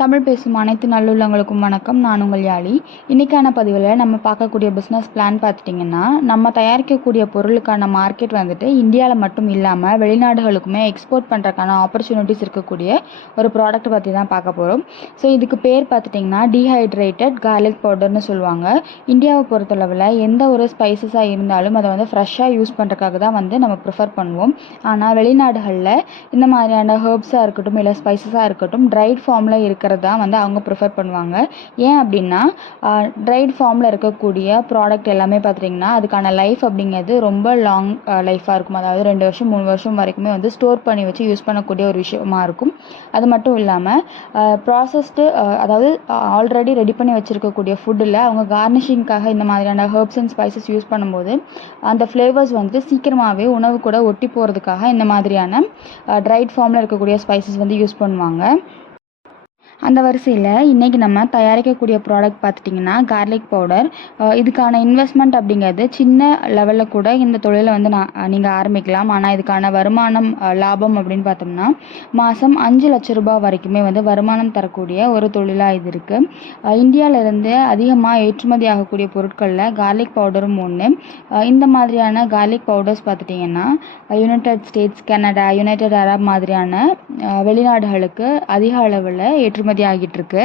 தமிழ் பேசும் அனைத்து நல்லுள்ளங்களுக்கும் வணக்கம். நான் உங்கள் யாழி. இன்றைக்கான பதிவில் நம்ம பார்க்கக்கூடிய பிஸ்னஸ் பிளான் பார்த்துட்டிங்கன்னா, நம்ம தயாரிக்கக்கூடிய பொருளுக்கான மார்க்கெட் வந்துட்டு இந்தியாவில் மட்டும் இல்லாமல் வெளிநாடுகளுக்குமே எக்ஸ்போர்ட் பண்ணுறதுக்கான ஆப்பர்ச்சுனிட்டிஸ் இருக்கக்கூடிய ஒரு ப்ராடக்ட் பற்றி தான் பார்க்க போகிறோம். ஸோ இதுக்கு பேர் பார்த்துட்டிங்கன்னா டீஹைட்ரேட்டட் கார்லிக் பவுடர்னு சொல்லுவாங்க. இந்தியாவை பொறுத்தளவில் எந்த ஒரு ஸ்பைசஸாக இருந்தாலும் அதை வந்து ஃப்ரெஷ்ஷாக யூஸ் பண்ணுறதுக்காக தான் வந்து நம்ம ப்ரிஃபர் பண்ணுவோம். ஆனால் வெளிநாடுகளில் இந்த மாதிரியான ஹெர்ப்ஸாக இருக்கட்டும் இல்லை ஸ்பைசஸாக இருக்கட்டும் ட்ரைட் ஃபார்மில் இருக்கிறது தான் வந்து அவங்க ப்ரிஃபர் பண்ணுவாங்க. ஏன் அப்படின்னா ட்ரைட் ஃபார்மில் இருக்கக்கூடிய ப்ராடக்ட் எல்லாமே பார்த்துட்டிங்கன்னா அதுக்கான லைஃப் அப்படிங்கிறது ரொம்ப லாங் லைஃபாக இருக்கும். அதாவது 2 வருஷம் 3 வருஷம் வரைக்குமே வந்து ஸ்டோர் பண்ணி வச்சு யூஸ் பண்ணக்கூடிய ஒரு விஷயமா இருக்கும். அது மட்டும் இல்லாமல் ப்ராசஸ்டு அதாவது ஆல்ரெடி ரெடி பண்ணி வச்சுருக்கக்கூடிய ஃபுட்டில் அவங்க கார்னிஷிங்காக இந்த மாதிரியான ஹெர்ப்ஸ் அண்ட் ஸ்பைசஸ் யூஸ் பண்ணும்போது அந்த ஃப்ளேவர்ஸ் வந்துட்டு சீக்கிரமாகவே உணவு கூட ஒட்டி போகிறதுக்காக இந்த மாதிரியான ட்ரைட் ஃபார்மில் இருக்கக்கூடிய ஸ்பைசஸ் வந்து யூஸ் பண்ணுவாங்க. அந்த வரிசையில் இன்றைக்கி நம்ம தயாரிக்கக்கூடிய ப்ராடக்ட் பார்த்துட்டிங்கன்னா கார்லிக் பவுடர். இதுக்கான இன்வெஸ்ட்மெண்ட் அப்படிங்கிறது சின்ன லெவலில் கூட இந்த தொழிலை வந்து நீங்கள் ஆரம்பிக்கலாம். ஆனால் இதுக்கான வருமானம் லாபம் அப்படின்னு பார்த்தோம்னா மாதம் 5 லட்ச ரூபாய் வரைக்குமே வந்து வருமானம் தரக்கூடிய ஒரு தொழிலாக இது இருக்குது. இந்தியாவிலேருந்து அதிகமாக ஏற்றுமதி ஆகக்கூடிய பொருட்களில் கார்லிக் பவுடரும் ஒன்று. இந்த மாதிரியான கார்லிக் பவுடர்ஸ் பார்த்துட்டிங்கன்னா United states, Canada, United Arab மாதிரியான வெளிநாடுகளுக்கு அதிக அளவில் ஏற்றுமதி ஆகிட்டு இருக்கு.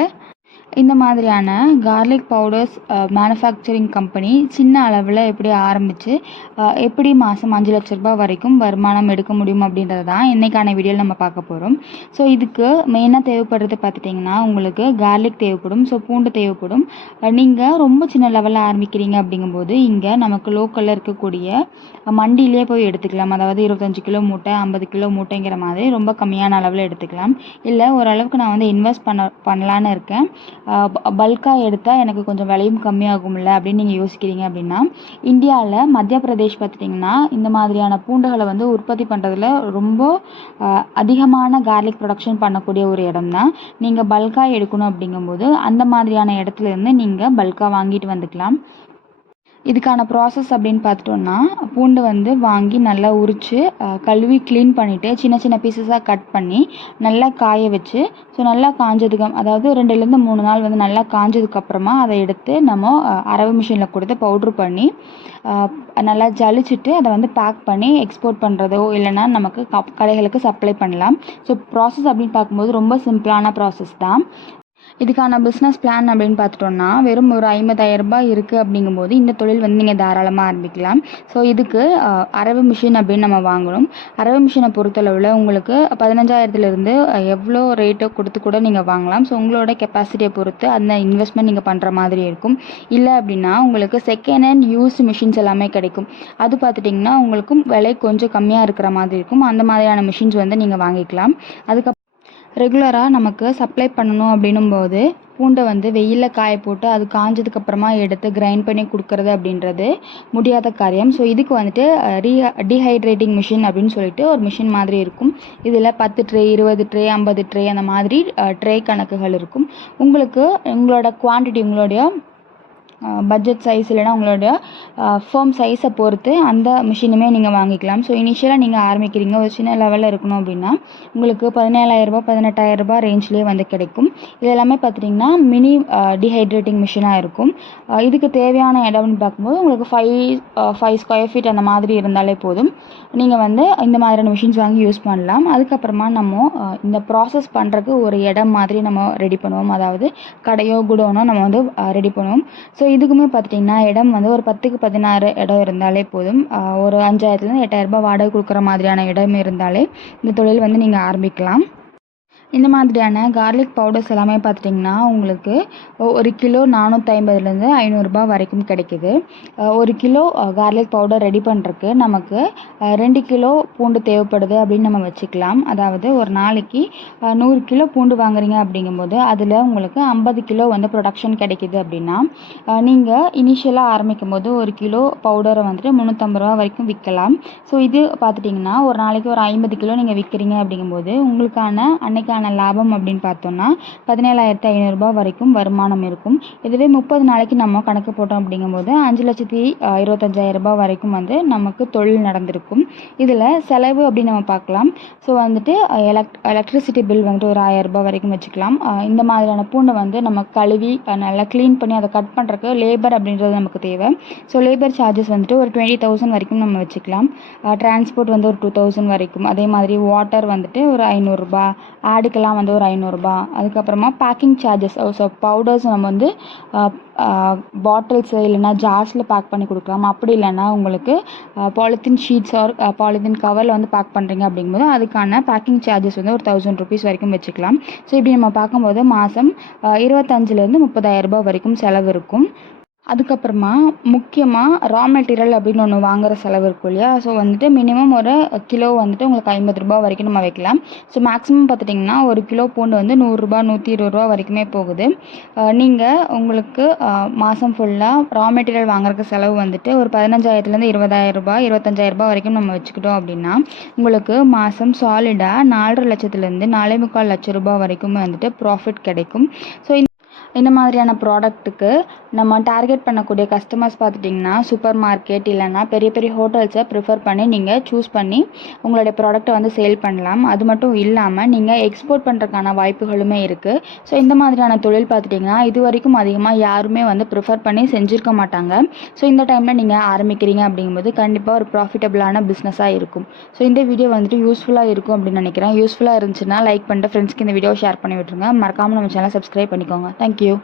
இந்த மாதிரியான கார்லிக் பவுடர்ஸ் மேனுஃபேக்சரிங் கம்பெனி சின்ன அளவில் எப்படி ஆரம்பித்து எப்படி மாதம் 5 லட்ச ரூபாய் வரைக்கும் வருமானம் எடுக்க முடியும் அப்படின்றது தான் இன்றைக்கான வீடியோவில் நம்ம பார்க்க போகிறோம். ஸோ இதுக்கு மெயினாக தேவைப்படுறது பார்த்துட்டிங்கன்னா உங்களுக்கு கார்லிக் தேவைப்படும். ஸோ பூண்டு தேவைப்படும். நீங்கள் ரொம்ப சின்ன லெவலில் ஆரம்பிக்கிறீங்க அப்படிங்கும்போது இங்கே நமக்கு லோக்கலில் இருக்கக்கூடிய மண்டியிலே போய் எடுத்துக்கலாம். அதாவது 25 கிலோ மூட்டை 50 கிலோ மூட்டைங்கிற மாதிரி ரொம்ப கம்மியான அளவில் எடுத்துக்கலாம். இல்லை ஓரளவுக்கு நான் வந்து இன்வெஸ்ட் பண்ணலான்னு இருக்கேன், பல்காக எடுத்தால் எனக்கு கொஞ்சம் விலையும் கம்மியாகும்ல அப்படின்னு நீங்கள் யோசிக்கிறீங்க அப்படின்னா இந்தியாவில் மத்திய பிரதேஷ் பார்த்துட்டிங்கன்னா இந்த மாதிரியான பூண்டுகளை வந்து உற்பத்தி பண்ணுறதுல ரொம்ப அதிகமான கார்லிக் ப்ரொடக்ஷன் பண்ணக்கூடிய ஒரு இடம் தான். நீங்கள் பல்காக எடுக்கணும் அப்படிங்கும்போது அந்த மாதிரியான இடத்துலேருந்து நீங்கள் பல்காக வாங்கிட்டு வந்துக்கலாம். இதுக்கான ப்ராசஸ் அப்படின்னு பார்த்துட்டோன்னா பூண்டு வந்து வாங்கி நல்லா உரித்து கழுவி க்ளீன் பண்ணிவிட்டு சின்ன சின்ன பீசஸாக கட் பண்ணி நல்லா காய வச்சு, ஸோ நல்லா காஞ்சதுக்கு அதாவது 2லேருந்து 3 நாள் வந்து நல்லா காஞ்சதுக்கப்புறமா அதை எடுத்து நம்ம அரவு மிஷினில் கொடுத்து பவுட்ரு பண்ணி நல்லா ஜலிச்சுட்டு அதை வந்து பேக் பண்ணி எக்ஸ்போர்ட் பண்ணுறதோ இல்லைனா நமக்கு கடைகளுக்கு சப்ளை பண்ணலாம். ஸோ ப்ராசஸ் அப்படின்னு பார்க்கும்போது ரொம்ப சிம்பிளான ப்ராசஸ் தான். இதுக்கான பிஸ்னஸ் பிளான் அப்படின்னு பார்த்துட்டோன்னா வெறும் ஒரு 50,000 ரூபாய் இருக்குது அப்படிங்கும்போது இந்த தொழில் வந்து நீங்கள் தாராளமாக ஆரம்பிக்கலாம். ஸோ இதுக்கு அரவு மிஷின் அப்படின்னு நம்ம வாங்கணும். அரவு மிஷினை பொறுத்தளவில் உங்களுக்கு 15,000லேருந்து எவ்வளோ ரேட்டை கொடுத்து கூட நீங்கள் வாங்கலாம். ஸோ உங்களோட கெப்பாசிட்டியை பொறுத்து அந்த இன்வெஸ்ட்மெண்ட் நீங்கள் பண்ணுற மாதிரி இருக்கும். இல்லை அப்படின்னா உங்களுக்கு செகண்ட் ஹேண்ட் யூஸ்டு மிஷின்ஸ் எல்லாமே கிடைக்கும். அது பார்த்துட்டிங்கன்னா உங்களுக்கும் விலை கொஞ்சம் கம்மியாக இருக்கிற மாதிரி இருக்கும். அந்த மாதிரியான மிஷின்ஸ் வந்து நீங்கள் வாங்கிக்கலாம். அதுக்கப்புறம் ரெகுலராக நமக்கு சப்ளை பண்ணணும் அப்படின்னும்போது பூண்டை வந்து வெயிலில் காய போட்டு அது காஞ்சதுக்கப்புறமா எடுத்து கிரைண்ட் பண்ணி கொடுக்குறது அப்படின்றது முடியாத காரியம். ஸோ இதுக்கு வந்துட்டு டீஹைட்ரேட்டிங் மிஷின் அப்படின்னு சொல்லிட்டு ஒரு மிஷின் மாதிரி இருக்கும். இதில் 10 ட்ரே 20 ட்ரே 50 ட்ரே அந்த மாதிரி ட்ரே கணக்குகள் இருக்கும். உங்களோட குவான்டிட்டி உங்களுடைய பட்ஜெட் சைஸ் இல்லைனா உங்களோட ஃபேம் சைஸை பொறுத்து அந்த மிஷினுமே நீங்கள் வாங்கிக்கலாம். ஸோ இனிஷியலாக நீங்கள் ஆரம்பிக்கிறீங்க ஒரு சின்ன லெவலில் இருக்கணும் அப்படின்னா உங்களுக்கு 17,000 ரூபாய் 18,000 ரூபாய் ரேஞ்ச்லேயே வந்து கிடைக்கும். இது எல்லாமே பார்த்துட்டிங்கன்னா மினி டீஹைட்ரேட்டிங் மிஷினாக இருக்கும். இதுக்கு தேவையான இடம்னு பார்க்கும்போது உங்களுக்கு 5 ஸ்கொயர் ஃபீட் அந்த மாதிரி இருந்தாலே போதும். நீங்கள் வந்து இந்த மாதிரியான மிஷின்ஸ் வாங்கி யூஸ் பண்ணலாம். அதுக்கப்புறமா நம்ம இந்த ப்ராசஸ் பண்ணுறதுக்கு ஒரு இடம் மாதிரி நம்ம ரெடி பண்ணுவோம். அதாவது கடையோ குடோனோ நம்ம வந்து ரெடி பண்ணுவோம். ஸோ இதுக்குமே பார்த்துட்டிங்கன்னா இடம் வந்து ஒரு 10க்கு 16 இடம் இருந்தாலே போதும். ஒரு 5,000லேருந்து 8,000 ரூபாய் வாடகை கொடுக்குற மாதிரியான இடம் இருந்தாலே இந்த தொழில் வந்து நீங்கள் ஆரம்பிக்கலாம். இந்த மாதிரியான கார்லிக் பவுடர்ஸ் எல்லாமே பார்த்துட்டிங்கன்னா உங்களுக்கு 1 கிலோ 450லேருந்து 500 ரூபாய் வரைக்கும் கிடைக்குது. 1 கிலோ கார்லிக் பவுடர் ரெடி பண்ணுறதுக்கு நமக்கு 2 கிலோ பூண்டு தேவைப்படுது அப்படின்னு நம்ம வச்சுக்கலாம். அதாவது ஒரு நாளைக்கு 100 கிலோ பூண்டு வாங்குறீங்க அப்படிங்கும்போது அதில் உங்களுக்கு 50 கிலோ வந்து ப்ரொடக்ஷன் கிடைக்கிது அப்படின்னா நீங்கள் இனிஷியலாக ஆரம்பிக்கும் போது 1 கிலோ பவுடரை வந்துட்டு 350 ரூபா வரைக்கும் விற்கலாம். ஸோ இது பார்த்துட்டிங்கன்னா ஒரு நாளைக்கு ஒரு 50 கிலோ நீங்கள் விற்கிறீங்க அப்படிங்கும்போது உங்களுக்கான அன்னைக்கான நாளுக்கான லாபம் அப்படின்னு பார்த்தோம்னா 17,500 வரைக்கும் வருமானம் இருக்கும். இதுவே 30 நாளைக்கு நம்ம கணக்கு போட்டோம் அப்படிங்கும்போது 5,25,000 வரைக்கும் வந்து நமக்கு தொழில் நடந்திருக்கும். இதில் செலவு அப்படின்னு நம்ம பார்க்கலாம். ஸோ வந்துட்டு எலக்ட்ரிசிட்டி பில் வந்துட்டு ஒரு 1,000 வரைக்கும் வச்சுக்கலாம். இந்த மாதிரியான பூண்டை வந்து நம்ம கழுவி நல்லா க்ளீன் பண்ணி அதை கட் பண்ணுறதுக்கு லேபர் அப்படின்றது நமக்கு தேவை. ஸோ லேபர் சார்ஜஸ் வந்துட்டு ஒரு 20,000 வரைக்கும் நம்ம வச்சுக்கலாம். டிரான்ஸ்போர்ட் வந்து ஒரு 2,000 வரைக்கும். அதே மாதிரி வாட்டர் வந்துட்டு ஒரு 500, ஆடுக்கெல்லாம் வந்து ஒரு 500. அதுக்கப்புறமா பேக்கிங் சார்ஜஸ், ஸோ பவுடர்ஸ் நம்ம வந்து பாட்டில்ஸ் இல்லைன்னா ஜார்ஸில் பேக் பண்ணி கொடுக்கலாம். அப்படி இல்லைன்னா உங்களுக்கு பாலித்தீன் ஷீட்ஸ் ஆர் பாலித்தீன் கவரில் வந்து பேக் பண்ணுறீங்க அப்படிங்கும்போது அதுக்கான பேக்கிங் சார்ஜஸ் வந்து ஒரு 1,000 rupees வரைக்கும் வச்சுக்கலாம். ஸோ இப்படி நம்ம பார்க்கும்போது மாதம் 25,000 30,000 வரைக்கும் செலவு இருக்கும். அதுக்கப்புறமா முக்கியமாக ரா மெட்டீரியல் அப்படின்னு ஒன்று வாங்குகிற செலவு இருக்கும் இல்லையா. ஸோ வந்துட்டு மினிமம் ஒரு கிலோ வந்துட்டு உங்களுக்கு 50 ரூபா வரைக்கும் நம்ம வைக்கலாம். ஸோ மேக்ஸிமம் பார்த்துட்டிங்கன்னா ஒரு கிலோ பூண்டு வந்து 100 120 வரைக்குமே போகுது. நீங்கள் உங்களுக்கு மாதம் ஃபுல்லாக ரா மெட்டீரியல் வாங்குறதுக்கு செலவு வந்துட்டு ஒரு 15,000 20,000 25,000 வரைக்கும் நம்ம வச்சுக்கிட்டோம் அப்படின்னா உங்களுக்கு மாதம் சாலிடாக 4,5 லட்சத்துலேருந்து 4,4 லட்சம் ரூபாய் வரைக்கும் வந்துட்டு ப்ராஃபிட் கிடைக்கும். ஸோ இந்த மாதிரியான ப்ராடக்ட்டுக்கு நம்ம டார்கெட் பண்ணக்கூடிய கஸ்டமர்ஸ் பார்த்துட்டிங்கன்னா சூப்பர் மார்க்கெட் இல்லைன்னா பெரிய பெரிய ஹோட்டல்ஸை ப்ரிஃபர் பண்ணி நீங்கள் சூஸ் பண்ணி உங்களுடைய ப்ராடக்ட்டை வந்து சேல் பண்ணலாம். அது மட்டும் இல்லாமல் நீங்கள் எக்ஸ்போர்ட் பண்ணுறதுக்கான வாய்ப்புகளுமே இருக்குது. ஸோ இந்த மாதிரியான தொழில் பார்த்துட்டிங்கன்னா இது வரைக்கும் அதிகமாக யாருமே வந்து ப்ரிஃபர் பண்ணி செஞ்சுருக்க மாட்டாங்க. ஸோ இந்த டைமில் நீங்கள் ஆரம்பிக்கிறீங்க அப்படிங்கும்போது கண்டிப்பாக ஒரு ப்ராஃபிட்டபிளான பிஸ்னஸாக இருக்கும். ஸோ இந்த வீடியோ வந்துட்டு யூஸ்ஃபுல்லாக இருக்கும் அப்படின்னு நினைக்கிறேன். யூஸ்ஃபுல்லாக இருந்துச்சுன்னா லைக் பண்ணிட்டு ஃப்ரெண்ட்ஸ்க்கு இந்த வீடியோ ஷேர் பண்ணி விட்டுருங்க. மறக்காமல் நம்ம சேனலை சப்ஸ்கிரைப் பண்ணிக்கோங்க. தேங்க்யூ.